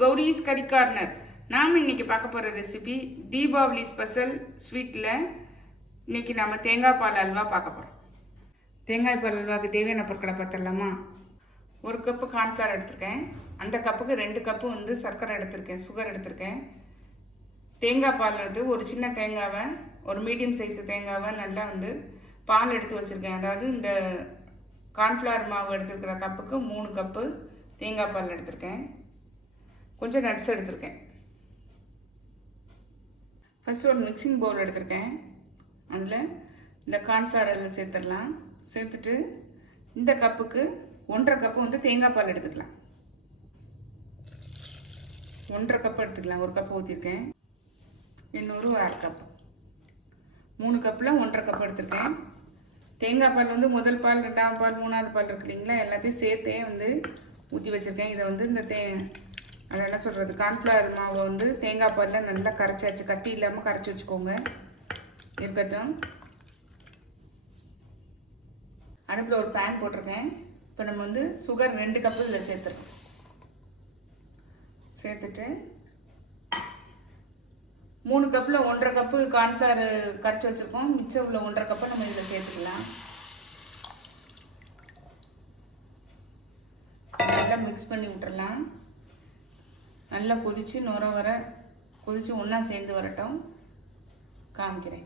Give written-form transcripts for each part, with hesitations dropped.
கௌரிஸ் கறி கார்னர். நாம் இன்னைக்கு பார்க்க போகிற ரெசிபி தீபாவளி ஸ்பெஷல் ஸ்வீட்டில் இன்னைக்கு நாம் தேங்காய் பால் அல்வா பார்க்க போகிறோம். தேங்காய் பால் அல்வாவுக்கு தேவையான பொருட்களை பார்த்துடலாமா? 1 கப்பு கார்ன்ஃப்ளவர் எடுத்திருக்கேன். அந்த கப்புக்கு 2 கப்பு வந்து சர்க்கரை எடுத்திருக்கேன், சுகர் எடுத்திருக்கேன். தேங்காய் பால் வந்து ஒரு சின்ன தேங்காவை, ஒரு மீடியம் சைஸ் தேங்காவை நல்லா வந்து பால் எடுத்து வச்சுருக்கேன். அதாவது இந்த கார்ன்ஃப்ளவர் மாவு எடுத்துருக்கிற கப்புக்கு 3 கப்பு தேங்காய் பால் எடுத்திருக்கேன். கொஞ்சம் நட்ஸ் எடுத்திருக்கேன். ஃபஸ்ட்டு ஒரு மிக்சிங் பவுல் எடுத்திருக்கேன். அதில் இந்த கார்ன்ஃப்ளவர் அதில் சேர்த்துடலாம். சேர்த்துட்டு இந்த கப்புக்கு 1.5 கப்பு வந்து தேங்காய் பால் எடுத்துக்கலாம். 1.5 கப்பு எடுத்துக்கலாம். 1 கப்பு ஊற்றிருக்கேன். இன்னொரு 1/2 கப்பு, 3 கப்பில் 1.5 கப்பு எடுத்திருக்கேன். தேங்காய் பால் வந்து முதல் பால், 2ஆவது பால், 3ஆவது பால் இருக்கு இல்லைங்களா, எல்லாத்தையும் சேர்த்தே வந்து ஊற்றி வச்சுருக்கேன். இதை வந்து இந்த அதை என்ன சொல்கிறது, கார்ன்ஃப்ளவர் மாவை வந்து தேங்காய் பாலில் நல்லா கரைச்சாச்சு, கட்டி இல்லாமல் கரைச்சி வச்சுக்கோங்க. இருக்கட்டும். அடுப்பில் ஒரு பேன் போட்டிருக்கேன். இப்போ நம்ம வந்து சுகர் 2 கப்பு இதில் சேர்த்துருக்கோம். சேர்த்துட்டு 3 கப்பில் 1.5 கப்பு கார்ன்ஃப்ளவர் கரைச்சி வச்சுருக்கோம். மிச்சம் உள்ள 1.5 கப்பை நம்ம இதில் சேர்த்துக்கலாம். நல்லா மிக்ஸ் பண்ணி விட்டுறலாம். நல்லா கொதித்து நுர வர கொதித்து ஒன்றா சேர்ந்து வரட்டும், காமிக்கிறேன்.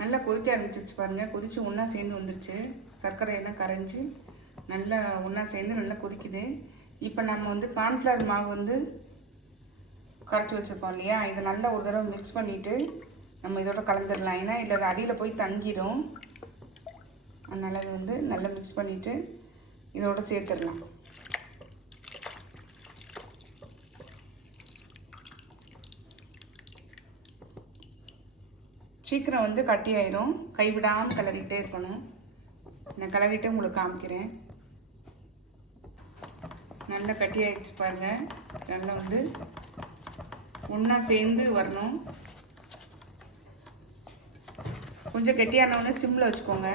நல்லா கொதிக்க ஆரம்பிச்சிருச்சு பாருங்கள். கொதித்து ஒன்றா சேர்ந்து வந்துருச்சு. சர்க்கரை எல்லாம் கரைஞ்சி நல்லா ஒன்றா சேர்ந்து நல்லா கொதிக்குது. இப்போ நம்ம வந்து கார்ன்ஃப்ளவர் மாவு வந்து கரைச்சி வச்சுருக்கோம் இல்லையா, இதை நல்லா ஒரு தடவை மிக்ஸ் பண்ணிவிட்டு நம்ம இதோட கலந்துடலாம். ஏன்னா இல்லை அது அடியில் போய் தங்கிடும். அதனால் இது வந்து நல்லா மிக்ஸ் பண்ணிவிட்டு இதோட சேர்த்துடலாம். சீக்கிரம் வந்து கட்டி ஆயிரும். கைவிடாமல் கிளறிட்டே இருக்கணும். நான் கிளறிட்டு உங்களுக்கு காமிக்கிறேன். நல்லா கட்டி ஆயிடுச்சு பாருங்கள். நல்லா வந்து ஒன்றா சேர்ந்து வரணும். கொஞ்சம் கெட்டியானவொடனே சிம்மில் வச்சுக்கோங்க.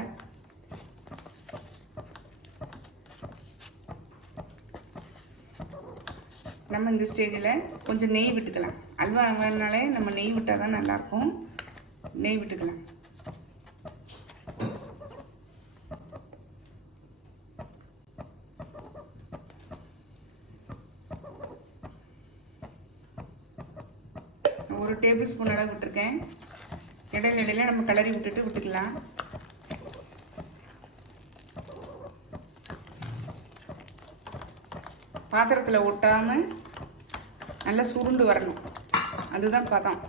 நம்ம இந்த ஸ்டேஜில் கொஞ்சம் நெய் விட்டுக்கலாம். அல்வா வேணுனாலே நம்ம நெய் விட்டால் தான் நல்லாயிருக்கும். நெய் விட்டுக்கலாம். ஒரு டேபிள் ஸ்பூன் அளவு விட்டுருக்கேன். இடையில நம்ம கிளறி விட்டுக்கலாம். பாத்திரத்தில் ஒட்டாமல் நல்லா சுருண்டு வரணும். அதுதான் பதம்.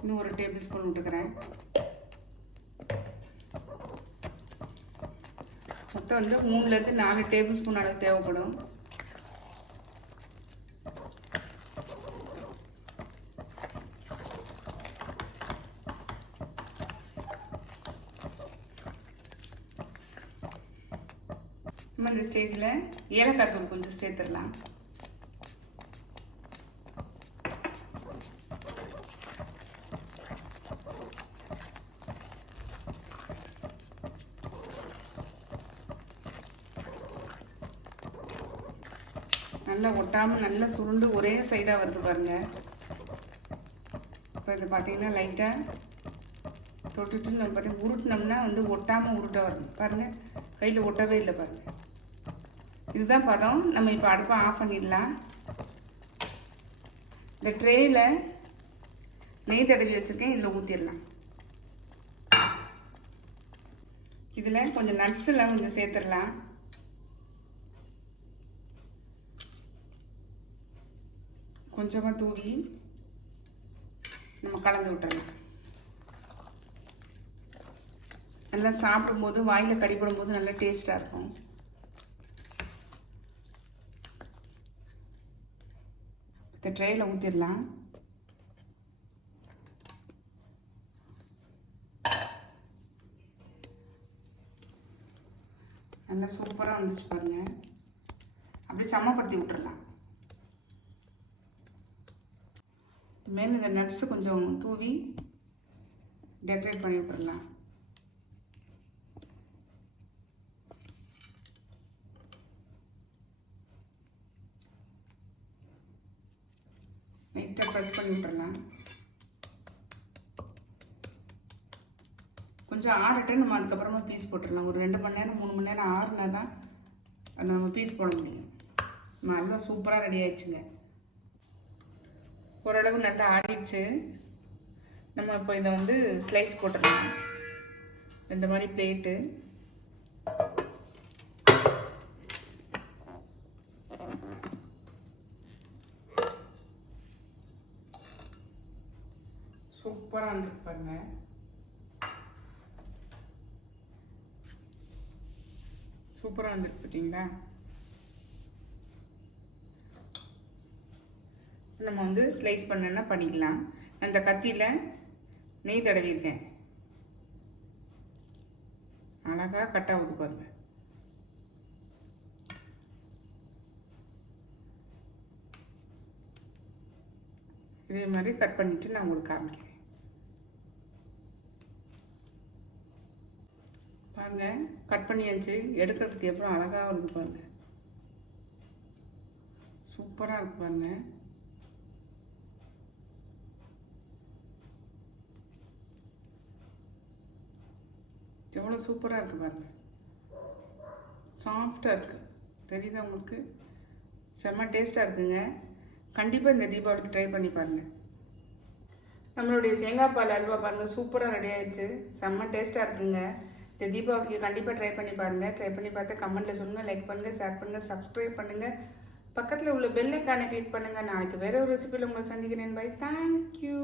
இன்னும் ஒரு டேபிள் ஸ்பூன் விட்டுக்கிறேன். மொத்தம் வந்து 3லேருந்து 4 டேபிள் ஸ்பூன் அளவு தேவைப்படும். நம்ம இந்த ஸ்டேஜில் ஏலக்காய் தூள் கொஞ்சம் சேர்த்துடலாம். நல்லா ஒட்டாமல் நல்லா சுருண்டு ஒரே சைடாக வருது பாருங்கள். இப்போ இது பார்த்தீங்கன்னா லைட்டாக தொட்டுட்டு நம்ம பார்த்தீங்கன்னா உருட்டினோம்னா வந்து ஒட்டாமல் உருட்ட வரணும் பாருங்கள். கையில் ஒட்டவே இல்லை பாருங்கள். இதுதான் பதம். நம்ம இப்போ அடுப்பை ஆஃப் பண்ணிடலாம். இந்த ட்ரேயில் நெய் தடவி வச்சுருக்கேன். இதில் ஊற்றிடலாம். இதில் கொஞ்சம் நட்ஸ் எல்லாம் கொஞ்சம் சேர்த்துடலாம். கொஞ்சமாக தூவி நம்ம கலந்து விட்டுறலாம். நல்லா சாப்பிடும்போது வாயில் கடிப்படும்போது நல்லா டேஸ்ட்டாக இருக்கும். இந்த ட்ரேயில் ஊற்றிடலாம். நல்லா சூப்பராக வந்துச்சு பாருங்கள். அப்படி சமப்படுத்தி விட்டுறலாம். மேலே இந்த நட்ஸு கொஞ்சம் தூவி டெக்கரேட் பண்ணி விட்டுறலாம். லைட்டாக ப்ரெஸ் பண்ணி விட்டுறலாம். கொஞ்சம் ஆறட்டும், நம்ம அதுக்கப்புறமா பீஸ் போட்டுடலாம். ஒரு 2 மணி நேரம் 3 மணி நேரம் ஆறுனா தான் அதை நம்ம பீஸ் போட முடியும். நம்ம அல்வா சூப்பராக ரெடி ஆயிடுச்சுங்க. ஓரளவு நல்லா ஆறிடுச்சு. நம்ம இப்போ இதை வந்து ஸ்லைஸ் போட்டுடலாம். இந்த மாதிரி பிளேட்டு சூப்பராக வந்துருக்கு பாருங்க. சூப்பராக வந்துருக்கு பார்த்தீங்களா? நம்ம வந்து ஸ்லைஸ் பண்ணனா பண்ணிக்கலாம். அந்த கத்தியில் நெய் தடவிருக்கேன். அழகாக கட் ஆகுது பாருங்க. இதே மாதிரி கட் பண்ணிவிட்டு நான் உங்களுக்கு காமிக்கிறேன். பாருங்க, கட் பண்ணியாச்சு. எடுக்கிறதுக்கு எவ்வளோ அழகாக வருது பாருங்க. சூப்பராக இருக்கு பாருங்க. எவ்வளோ சூப்பராக இருக்குது பாருங்கள். சாஃப்டாக இருக்குது, தெரியுதா உங்களுக்கு? செம்ம டேஸ்ட்டாக இருக்குங்க. கண்டிப்பாக இந்த தீபாவளிக்கு ட்ரை பண்ணி பாருங்கள். நம்மளுடைய தேங்காய் பால் அல்வா பாருங்கள், சூப்பராக ரெடி ஆகிடுச்சு. செம்ம டேஸ்ட்டாக இருக்குங்க. இந்த தீபாவளிக்கு கண்டிப்பாக ட்ரை பண்ணி பாருங்கள். ட்ரை பண்ணி பார்த்து கமெண்ட்டில் சொல்லுங்கள். லைக் பண்ணுங்கள், ஷேர் பண்ணுங்கள், சப்ஸ்கிரைப் பண்ணுங்கள். பக்கத்தில் உள்ள பெல் ஐக்கானை கிளிக் பண்ணுங்கள். நாளைக்கு வேறு ஒரு ரெசிபியில் உங்களை சந்திக்கிறேன். பை. தேங்க்யூ.